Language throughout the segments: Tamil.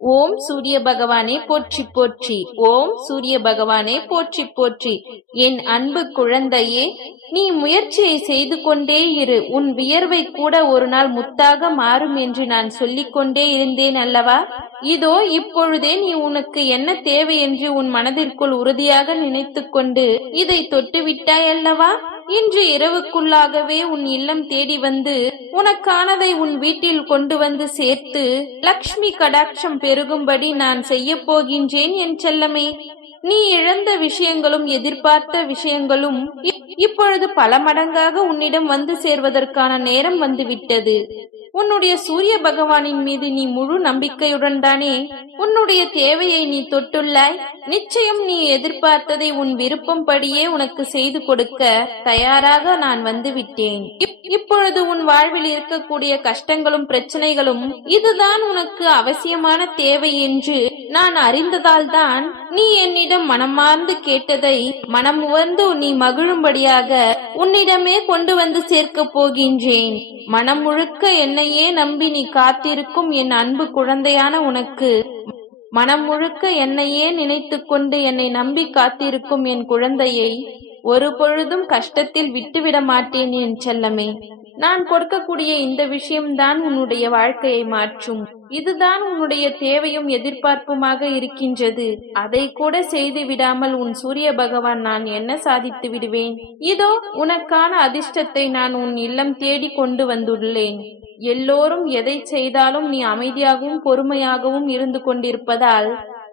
ஓம் சூரிய பகவானே போற்றி போற்றி. ஓம் சூரிய பகவானே போற்றி போற்றி. என் அன்பு குழந்தையே, நீ முயற்சியை செய்து கொண்டே இரு. உன் வியர்வை கூட ஒரு நாள் முத்தாக மாறும் என்று நான் சொல்லிக் கொண்டே இருந்தேன் அல்லவா? இதோ இப்பொழுதே நீ உனக்கு என்ன தேவை என்று உன் மனதிற்குள் உறுதியாக நினைத்து கொண்டு இதை தொட்டுவிட்டாய் அல்லவா? இன்று இரவுக்குள்ளாகவே உன் இல்லம் தேடி வந்து உனக்கானதை உன் வீட்டில் கொண்டு வந்து சேர்த்து லக்ஷ்மி கடாட்சம் பெருகும்படி நான் செய்ய போகின்றேன் என் செல்லமே. நீ இழந்த விஷயங்களும் எதிர்பார்த்த விஷயங்களும் இப்பொழுது பல மடங்காக உன்னிடம் வந்து சேர்வதற்கான நேரம் வந்துவிட்டது. உன்னுடைய சூரிய பகவானின் மீது நீ முழு நம்பிக்கையுடன் தானே உன்னுடைய தேவையை நீ தொட்டுள்ளாய். நிச்சயம் நீ எதிர்பார்த்ததை உன் விருப்பம் படியே உனக்கு செய்து கொடுக்க தயாராக நான் வந்து விட்டேன். இப்பொழுது உன் வாழ்வில் இருக்கக்கூடிய கஷ்டங்களும் பிரச்சனைகளும் இதுதான் உனக்கு அவசியமான தேவை என்று நான் அறிந்ததால் தான் நீ என்னிடம் மனமார்ந்து கேட்டதை மனம் உவர்ந்து நீ மகிழும்படியாக உன்னிடமே கொண்டு வந்து சேர்க்க போகின்றேன். மனம் முழுக்க என்னையே நம்பி நீ காத்திருக்கும் என் அன்பு குழந்தையான உனக்கு, மனம் முழுக்க என்னையே நினைத்து கொண்டு என்னை நம்பி காத்திருக்கும் என் குழந்தையை ஒரு பொழுதும் கஷ்டத்தில் விட்டுவிட மாட்டேன் என் செல்லமே. நான் கொடுக்கக்கூடிய இந்த விஷயம்தான் உன்னுடைய வாழ்க்கையை மாற்றும். இதுதான் உன்னுடைய தேவையும் எதிர்பார்ப்புமாக இருக்கின்றது. அதை கூட செய்து விடாமல் உன் சூரிய பகவான் நான் என்ன சாதித்து விடுவேன்? இதோ உனக்கான அதிர்ஷ்டத்தை நான் உன் இல்லம் தேடி கொண்டு வந்துள்ளேன். எல்லோரும் எதை செய்தாலும் நீ அமைதியாகவும் பொறுமையாகவும் இருந்து கொண்டிருப்பதால்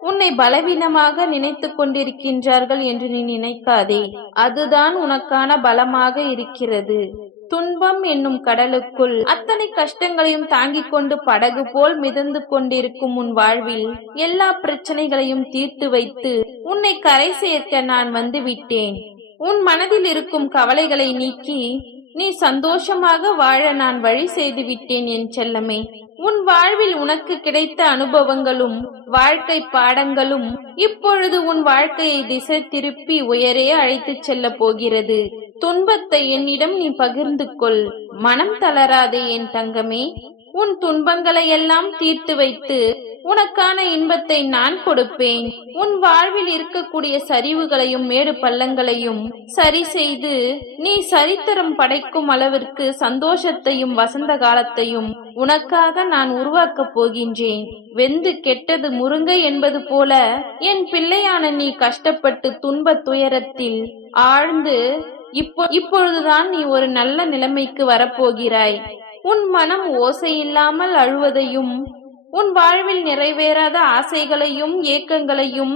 உன்னை பலவீனமாக நினைத்து கொண்டிருக்கின்றார்கள் என்று நீ நினைக்காதே. அதுதான் உனக்கான பலமாக இருக்கிறது. துன்பம் என்னும் கடலுக்குள் அத்தனை கஷ்டங்களையும் தாங்கிக் கொண்டு படகு போல் மிதந்து கொண்டிருக்கும் உன் வாழ்வில் எல்லா பிரச்சனைகளையும் தீர்த்து வைத்து உன்னை கரை சேர்க்க நான் வந்து விட்டேன். உன் மனதில் இருக்கும் கவலைகளை நீக்கி நீ சந்தோஷமாக வாழ நான் வழி செய்து விட்டேன் என் செல்லமே. உன் வாழ்வில் உனக்கு கிடைத்த அனுபவங்களும் வாழ்க்கை பாடங்களும் இப்பொழுது உன் வாழ்க்கையை திசை திருப்பி உயரே அழைத்துச் செல்ல போகிறது. துன்பத்தை என்னிடம் நீ பகிர்ந்து கொள். மனம் தளராதே என் தங்கமே. உன் துன்பங்களை எல்லாம் தீர்த்து வைத்து உனக்கான இன்பத்தை நான் கொடுப்பேன். உன் வாழ்வில் இருக்கக்கூடிய சரிவுகளையும் மேடு பள்ளங்களையும் சரி செய்து நீ சரித்திரம் படைக்கும் அளவிற்கு சந்தோஷத்தையும் வசந்த காலத்தையும் உனக்காக நான் உருவாக்கப் போகின்றேன். வெந்து கெட்டது முருங்கை என்பது போல என் பிள்ளையான நீ கஷ்டப்பட்டு துன்ப துயரத்தில் ஆழ்ந்து இப்பொழுதுதான் நீ ஒரு நல்ல நிலைமைக்கு வரப்போகிறாய். உன் மனம் ஓசையில்லாமல் அழுவதையும் உன் வாழ்வில் நிறைவேறாத ஆசைகளையும் ஏக்கங்களையும்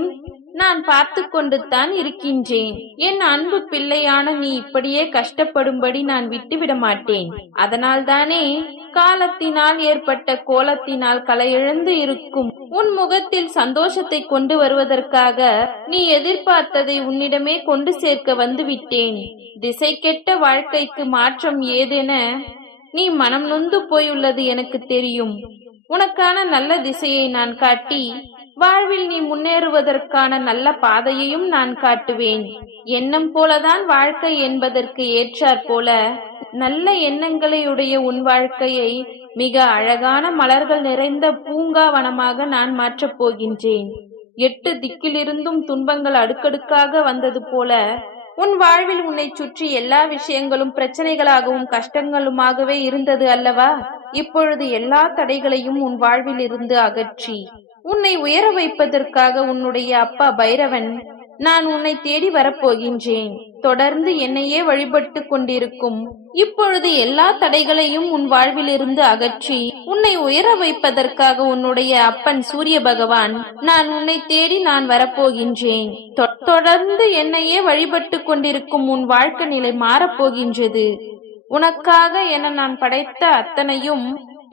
நான் பார்த்து கொண்டு தான் இருக்கின்றேன். என் அன்பு பிள்ளையான நீ இப்படியே கஷ்டப்படும்படி நான் விட்டுவிட மாட்டேன். அதனால் தானே காலத்தினால் ஏற்பட்ட கோலத்தினால் களையிழந்து இருக்கும் உன் முகத்தில் சந்தோஷத்தை கொண்டு வருவதற்காக நீ எதிர்பார்த்ததை உன்னிடமே கொண்டு சேர்க்க வந்து விட்டேன். திசை கெட்ட வாழ்க்கைக்கு மாற்றம் ஏதென நீ மனம் நொந்து போயுள்ளது எனக்கு தெரியும். உனக்கான நல்ல திசையை நான் காட்டி வாழ்வில் நீ முன்னேறுவதற்கான நல்ல பாதையையும் நான் காட்டுவேன். எண்ணம் போலதான் வாழ்க்கை என்பதற்கு ஏற்றாற் போல நல்ல எண்ணங்களையுடைய உன் வாழ்க்கையை மிக அழகான மலர்கள் நிறைந்த பூங்காவனமாக நான் மாற்றப் போகின்றேன். 8 திக்கிலிருந்தும் துன்பங்கள் அடுக்கடுக்காக வந்தது போல உன் வாழ்வில் உன்னை சுற்றி எல்லா விஷயங்களும் பிரச்சனைகளாகவும் கஷ்டங்களுமாகவே இருந்தது அல்லவா? இப்பொழுது எல்லா தடைகளையும் உன் வாழ்வில் இருந்து அகற்றி உன்னை உயர வைப்பதற்காக உன்னுடைய அப்பா பைரவன் நான் உன்னை தேடி வரப்போகின்றேன். தொடர்ந்து என்னையே வழிபட்டு கொண்டிருக்கும் இப்பொழுது எல்லா தடைகளையும் உன் வாழ்வில் இருந்து அகற்றி உன்னை உயர வைப்பதற்காக உன்னுடைய அப்பன் சூரிய பகவான் நான் உன்னை தேடி நான் வரப்போகின்றேன். தொடர்ந்து என்னையே வழிபட்டு கொண்டிருக்கும் உன் வாழ்க்கை நிலை மாறப்போகின்றது. உனக்காக என நான் படைத்த அத்தனையும்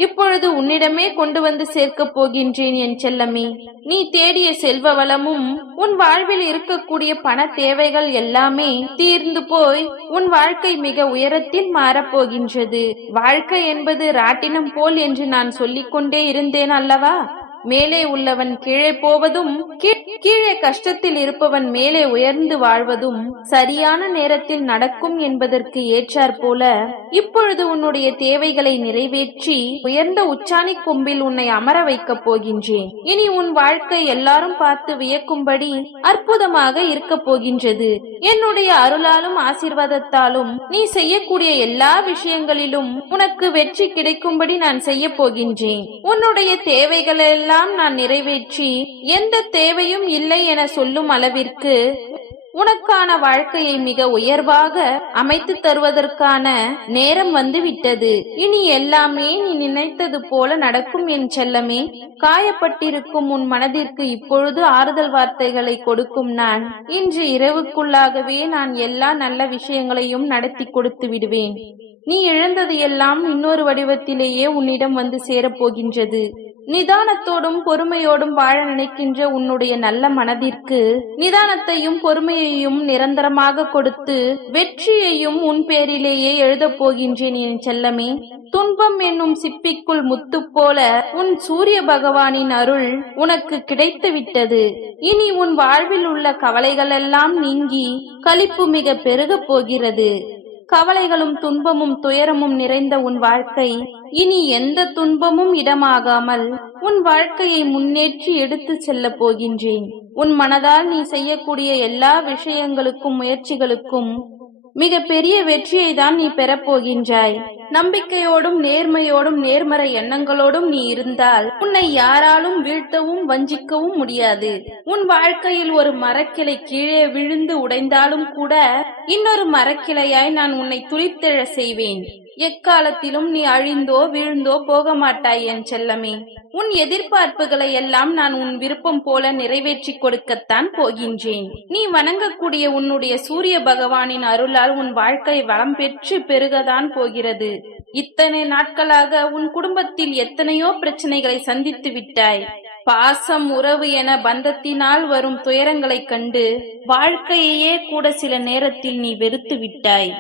இப்பொழுது உன்னிடமே கொண்டு வந்து சேர்க்கப் போகின்றேன் என் செல்லமே. நீ தேடிய செல்வ வளமும் உன் வாழ்வில் இருக்கக்கூடிய பண தேவைகள் எல்லாமே தீர்ந்து போய் உன் வாழ்க்கை மிக உயரத்தில் மாறப்போகின்றது. வாழ்க்கை என்பது ராட்டினம் போல் என்று நான் சொல்லிக் கொண்டே இருந்தேன் அல்லவா? மேலே உள்ளவன் கீழே போவதும் கீழே கஷ்டத்தில் இருப்பவன் மேலே உயர்ந்து வாழ்வதும் சரியான நேரத்தில் நடக்கும் என்பதற்கு ஏற்றாற் போல இப்பொழுது உன்னுடைய தேவைகளை நிறைவேற்றி உயர்ந்த உச்சாணி கொம்பில் உன்னை அமர வைக்கப் போகின்றேன். இனி உன் வாழ்க்கை எல்லாரும் பார்த்து வியக்கும்படி அற்புதமாக இருக்கப் போகின்றது. என்னுடைய அருளாலும் ஆசீர்வாதத்தாலும் நீ செய்யக்கூடிய எல்லா விஷயங்களிலும் உனக்கு வெற்றி கிடைக்கும்படி நான் செய்ய போகின்றேன். உன்னுடைய தேவைகள் எல்லாம் நான் நிறைவேற்றி எந்த தேவையும் இல்லை என சொல்லும் அளவிற்கு உனக்கான வாழ்க்கையை மிக உயர்வாக அமைத்து தருவதற்கான நேரம் வந்து விட்டது. இனி எல்லாமே நீ நினைத்தது போல நடக்கும் என் செல்லமே. காயப்பட்டிருக்கும் உன் மனதிற்கு இப்பொழுது ஆறுதல் வார்த்தைகளை கொடுக்கும் நான் இன்று இரவுக்குள்ளாகவே நான் எல்லா நல்ல விஷயங்களையும் நடத்தி கொடுத்து விடுவேன். நீ இழந்தது எல்லாம் இன்னொரு வடிவத்திலேயே உன்னிடம் வந்து சேரப்போகின்றது. நிதானத்தோடும் பொறுமையோடும் வாழ நினைக்கின்ற உன்னுடைய நல்ல மனதிற்கு நிதானத்தையும் பொறுமையையும் நிரந்தரமாக கொடுத்து வெற்றியையும் உன் பேரிலேயே எழுதப் போகின்றேன் என் செல்லமே. துன்பம் என்னும் சிப்பிக்குள் முத்து போல உன் சூரிய பகவானின் அருள் உனக்கு கிடைத்து விட்டது. இனி உன் வாழ்வில் உள்ள கவலைகள் எல்லாம் நீங்கி களிப்பு மிக பெருகப் போகிறது. கவலைகளும் துன்பமும் துயரமும் நிறைந்த உன் வாழ்க்கை இனி எந்த துன்பமும் இடமாகாமல் உன் வாழ்க்கையை முன்னேற்றி எடுத்து செல்ல போகின்றேன். உன் மனதால் நீ செய்யக்கூடிய எல்லா விஷயங்களுக்கும் முயற்சிகளுக்கும் மிக பெரிய வெற்றியை தான் நீ பெறப்போகின்றாய். நம்பிக்கையோடும் நேர்மையோடும் நேர்மறை எண்ணங்களோடும் நீ இருந்தால் உன்னை யாராலும் வீழ்த்தவும் வஞ்சிக்கவும் முடியாது. உன் வாழ்க்கையில் ஒரு மரக்கிளை கீழே விழுந்து உடைந்தாலும் கூட இன்னொரு மரக்கிளையாய் நான் உன்னை துளித்தெழ செய்வேன். எக்காலத்திலும் நீ அழிந்தோ வீழ்ந்தோ போக மாட்டாய் என் செல்லமே. உன் எதிர்பார்ப்புகளை எல்லாம் நான் உன் விருப்பம் போல நிறைவேற்றி கொடுக்கத்தான் போகின்றேன். நீ வணங்கக்கூடிய உன்னுடைய சூரிய பகவானின் அருளால் உன் வாழ்க்கை வளம் பெற்று பெருகத்தான் போகிறது. இத்தனை நாட்களாக உன் குடும்பத்தில் எத்தனையோ பிரச்சனைகளை சந்தித்து விட்டாய். பாசம் உறவு என பந்தத்தினால் வரும் துயரங்களைக் கண்டு வாழ்க்கையே கூட சில நேரத்தில் நீ வெறுத்து விட்டாய்.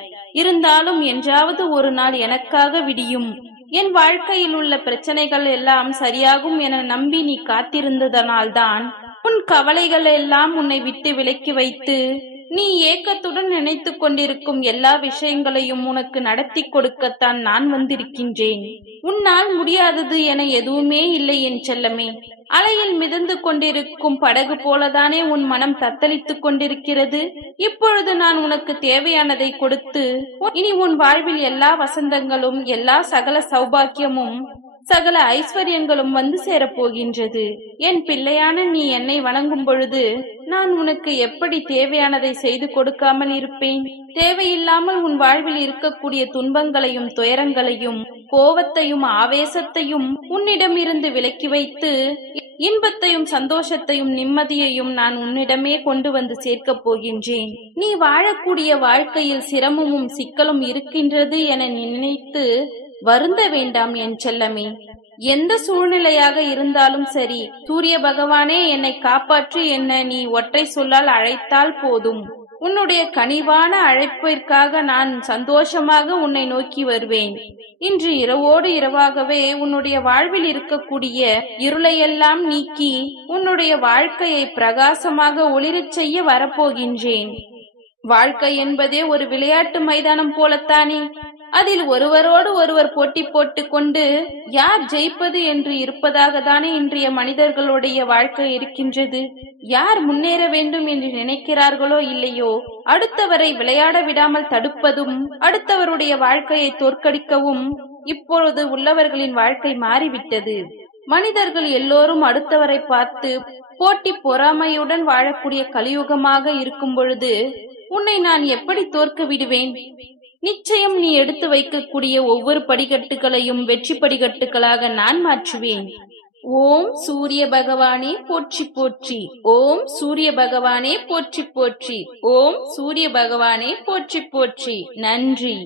இருந்தாலும் என்றாவது ஒரு நாள் எனக்காக விடியும், என் வாழ்க்கையில் உள்ள பிரச்சனைகள் எல்லாம் சரியாகும் என நம்பி நீ காத்திருந்ததனால்தான் உன் கவலைகள் எல்லாம் உன்னை விட்டு விலக்கி வைத்து நீ ஏக்கத்துடன் நினைத்து கொண்டிருக்கும் எல்லா விஷயங்களையும் உனக்கு நடத்தி கொடுக்கத்தான் நான் வந்திருக்கின்றேன். உன்னால் முடியாதது என எதுவுமே இல்லை என் செல்லமே. அலையில் மிதந்து கொண்டிருக்கும் படகு போலதானே உன் மனம் தத்தளித்துக் கொண்டிருக்கிறது. இப்பொழுது நான் உனக்கு தேவையானதை கொடுத்து இனி உன் வாழ்வில் எல்லா வசந்தங்களும் எல்லா சகல சௌபாக்கியமும் சகல ஐஸ்வர்யங்களும் வந்து சேரப்போகின்றது. என் பிள்ளையான நீ என்னை வணங்கும் பொழுது நான் உனக்கு எப்படி தேவையானதை செய்து கொடுக்காமல் இருப்பேன்? தேவையில்லாமல் உன் வாழ்வில் இருக்கக்கூடிய துன்பங்களையும் துயரங்களையும் கோவத்தையும் ஆவேசத்தையும் உன்னிடமிருந்து விலக்கி வைத்து இன்பத்தையும் சந்தோஷத்தையும் நிம்மதியையும் நான் உன்னிடமே கொண்டு வந்து சேர்க்கப் போகின்றேன். நீ வாழக்கூடிய வாழ்க்கையில் சிரமமும் சிக்கலும் இருக்கின்றது என நினைத்து வருந்த வேண்டாம் என் செல்லமே. எந்த சூழ்நிலையாக இருந்தாலும் சரி, சூரிய பகவானே என்னை காப்பாற்று என்ன நீ ஒற்றை சொல்லால் அழைத்தால் போதும். உன்னுடைய கனிவான அழைப்பிற்காக நான் சந்தோஷமாக உன்னை நோக்கி வருவேன். இன்று இரவோடு இரவாகவே உன்னுடைய வாழ்வில் இருக்கக்கூடிய இருளையெல்லாம் நீக்கி உன்னுடைய வாழ்க்கையை பிரகாசமாக ஒளிரச் செய்ய வரப்போகின்றேன். வாழ்க்கை என்பதே ஒரு விளையாட்டு மைதானம் போலத்தானே. அதில் ஒருவரோடு ஒருவர் போட்டி போட்டு கொண்டு யார் ஜெயிப்பது என்று இருப்பதாக தானே இன்றைய மனிதர்களுடைய வாழ்க்கை இருக்கின்றது. யார் முன்னேற வேண்டும் என்று நினைக்கிறார்களோ இல்லையோ, அடுத்தவரை விளையாட விடாமல் தடுப்பதும் அடுத்தவருடைய வாழ்க்கையை தோற்கடிக்கவும் இப்பொழுது உள்ளவர்களின் வாழ்க்கை மாறிவிட்டது. மனிதர்கள் எல்லோரும் அடுத்தவரை பார்த்து போட்டி பொறாமையுடன் வாழக்கூடிய கலியுகமாக இருக்கும் பொழுது உன்னை நான் எப்படி தோற்க விடுவேன்? நிச்சயம் நீ எடுத்து வைக்கக்கூடிய ஒவ்வொரு படிக்கட்டுகளையும் வெற்றி படிக்கட்டுகளாக நான் மாற்றுவேன். ஓம் சூரிய பகவானே போற்றி போற்றி. ஓம் சூரிய பகவானே போற்றி போற்றி. ஓம் சூரிய பகவானே போற்றி போற்றி. நன்றி.